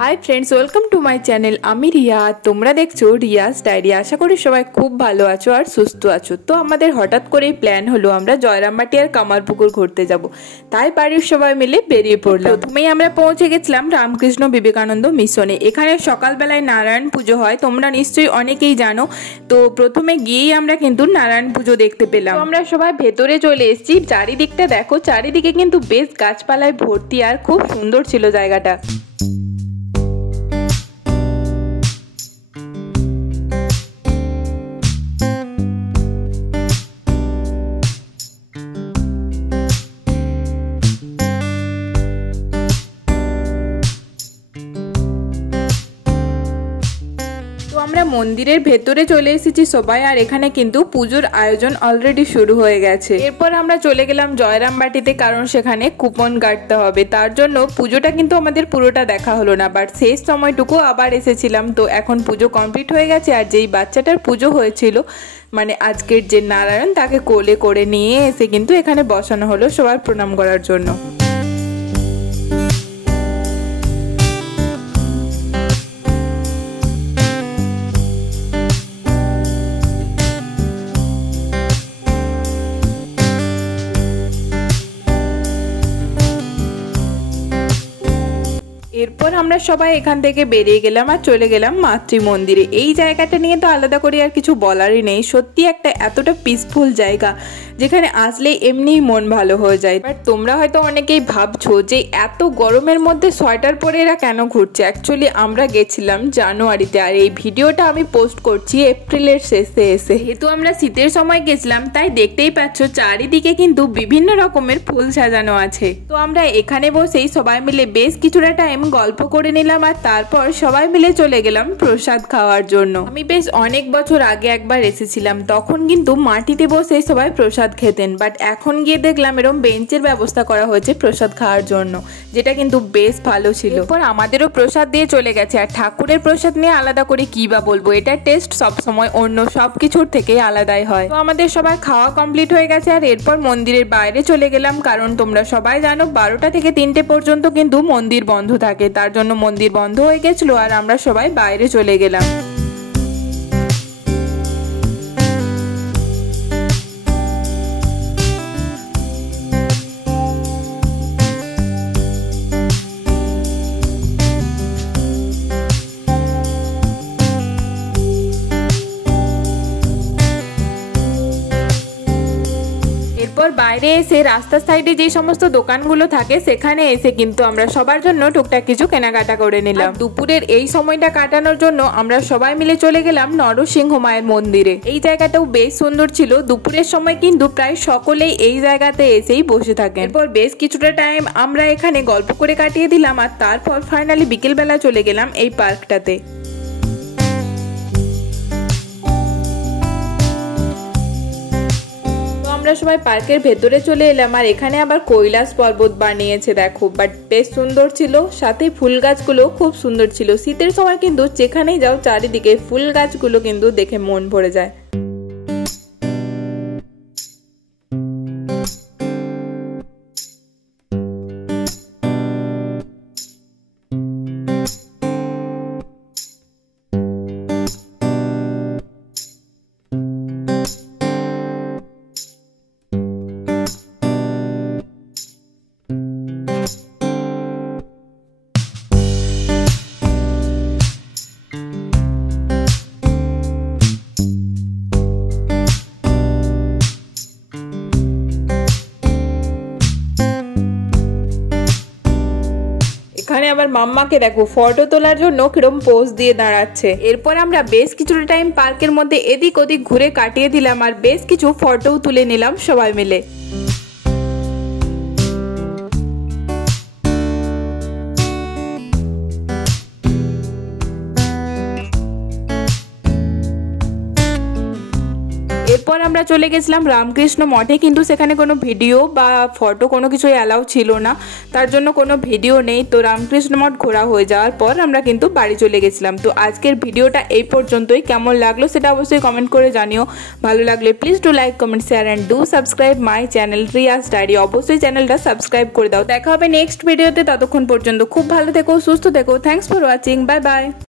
High friends welcome to my channel आमी रिया তোমরা দেখছো রিয়াস ডায়েরি। আশা করি সবাই খুব ভালো আছো আর সুস্থ আছো। তো আমাদের হঠাৎ করেই প্ল্যান হলো আমরা জয়রামবাটি আর কামারপুকুর ঘুরতে যাব, তাই বাড়ির সবাই মিলে বেরিয়ে পড়লাম। প্রথমেই আমরা পৌঁছে গেছিলাম রামকৃষ্ণ বিবেকানন্দ মিশনে। এখানে সকালবেলায় নারায়ণ পুজো হয়, তোমরা নিশ্চয়ই অনেকেই জানো। তো প্রথমে গিয়েই আমরা কিন্তু নারায়ণ পুজো দেখতে পেলাম। আমরা সবাই ভেতরে চলে এসেছি। চারিদিকটা দেখো, চারিদিকে কিন্তু বেশ গাছপালায় ভর্তি আর খুব সুন্দর ছিল জায়গাটা। আমরা মন্দিরের ভেতরে চলে এসেছি সবাই, আর এখানে কিন্তু পুজোর আয়োজন অলরেডি শুরু হয়ে গেছে। এরপর আমরা চলে গেলাম জয়রামবাটিতে, কারণ সেখানে কুপন কাটতে হবে। তার জন্য পুজোটা কিন্তু আমাদের পুরোটা দেখা হলো না, বাট শেষ সময়টুকু আবার এসেছিলাম। তো এখন পুজো কমপ্লিট হয়ে গেছে, আর যেই বাচ্চাটার পুজো হয়েছিল মানে আজকের যে নারায়ণ, তাকে কোলে করে নিয়ে এসে কিন্তু এখানে বসানো হলো সবার প্রণাম করার জন্য। এরপর আমরা সবাই এখান থেকে বেরিয়ে গেলাম আর চলে গেলাম মাতৃ মন্দিরে। এই জায়গাটা নিয়ে তো আলাদা করে আর কিছু বলারই নেই। সত্যি একটা এতটা পিসফুল জায়গা যেখানে আসলে এমনিই মন ভালো হয়ে যায়। বাট তোমরা হয়তো অনেকেই ভাবছো যে এত গরমের মধ্যে সোয়েটার পরে এরা কেন ঘুরছে। অ্যাকচুয়ালি আমরা গেছিলাম জানুয়ারিতে, আর এই ভিডিওটা আমি পোস্ট করছি এপ্রিলের শেষে এসে। যেহেতু আমরা শীতের সময় গেছিলাম, তাই দেখতেই পাচ্ছ চারিদিকে কিন্তু বিভিন্ন রকমের ফুল সাজানো আছে। তো আমরা এখানে বসেই সবাই মিলে বেশ কিছুটা টাইম গল্প করে নিলাম, আর তারপর সবাই মিলে চলে গেলাম প্রসাদ খাওয়ার জন্য। আমি বেশ অনেক বছর আগে একবার এসেছিলাম, তখন কিন্তু মাটিতে বসে সবাই প্রসাদ খেতেন। বাট এখন গিয়ে দেখলাম এরকম বেঞ্চের ব্যবস্থা করা হয়েছে প্রসাদ খাওয়ার জন্য, যেটা কিন্তু বেশ ভালো ছিল। এরপর আমাদেরও প্রসাদ দিয়ে চলে গেছে। আর ঠাকুরের প্রসাদ নিয়ে আলাদা করে কি বা বলবো, এটার টেস্ট সবসময় অন্য সব কিছুর থেকে আলাদাই হয়। তো আমাদের সবার খাওয়া কমপ্লিট হয়ে গেছে, আর এরপর মন্দিরের বাইরে চলে গেলাম, কারণ তোমরা সবাই জানো 12টা থেকে 3টে পর্যন্ত কিন্তু মন্দির বন্ধ থাকে। তার জন্য মন্দির বন্ধ হয়ে গেছিল, আর আমরা সবাই বাইরে চলে গেলাম। বাইরে এসে রাস্তার সাইডে যে সমস্ত দোকানগুলো থাকে সেখানে এসে কিন্তু আমরা সবার জন্য টুকটাক কিছু কেনাকাটা করে নিলাম। দুপুরের এই সময়টা কাটানোর জন্য আমরা সবাই মিলে চলে গেলাম নরসিংহ মায়ের মন্দিরে। এই জায়গাটাও বেশ সুন্দর ছিল। দুপুরের সময় কিন্তু প্রায় সকলেই এই জায়গাতে এসেই বসে থাকেন। এরপর বেশ কিছুটা টাইম আমরা এখানে গল্প করে কাটিয়ে দিলাম, আর তারপর ফাইনালি বিকেলবেলা চলে গেলাম এই পার্কটাতে। আমরা সবাই পার্কের ভেতরে চলে এলাম, আর এখানে আবার কৈলাস পর্বত বানিয়েছে দেখো। বাট বেশ সুন্দর ছিল, সাথে ফুল গাছগুলো খুব সুন্দর ছিল। শীতের সময় কিন্তু যেখানেই যাও চারিদিকে ফুল গাছগুলো কিন্তু দেখে মন ভরে যায়। এখানে আবার মাম্মাকে দেখো ফটো তোলার জন্য কিরম পোজ দিয়ে দাঁড়াচ্ছে। এরপর আমরা বেশ কিছুটা টাইম পার্কের মধ্যে এদিক ওদিক ঘুরে কাটিয়ে দিলাম, আর বেশ কিছু ফটোও তুলে নিলাম সবাই মিলে। এরপর আমরা চলে গেছিলাম রামকৃষ্ণ মঠে, কিন্তু সেখানে কোনো ভিডিও বা ফটো কোনো কিছুই অ্যালাউ ছিল না, তার জন্য কোনো ভিডিও নেই। তো রামকৃষ্ণ মঠ ঘোরা হয়ে যাওয়ার পর আমরা কিন্তু বাড়ি চলে গেছিলাম। তো আজকের ভিডিওটা এই পর্যন্তই। কেমন লাগলো সেটা অবশ্যই কমেন্ট করে জানিও। ভালো লাগলে please do like, comment, share and do subscribe my channel Riyaz diary. অবশ্যই চ্যানেলটা সাবস্ক্রাইব করে দাও। দেখা হবে নেক্সট ভিডিওতে, ততক্ষণ পর্যন্ত খুব ভালো থেকো, সুস্থ থেকো। Thanks for watching, bye bye.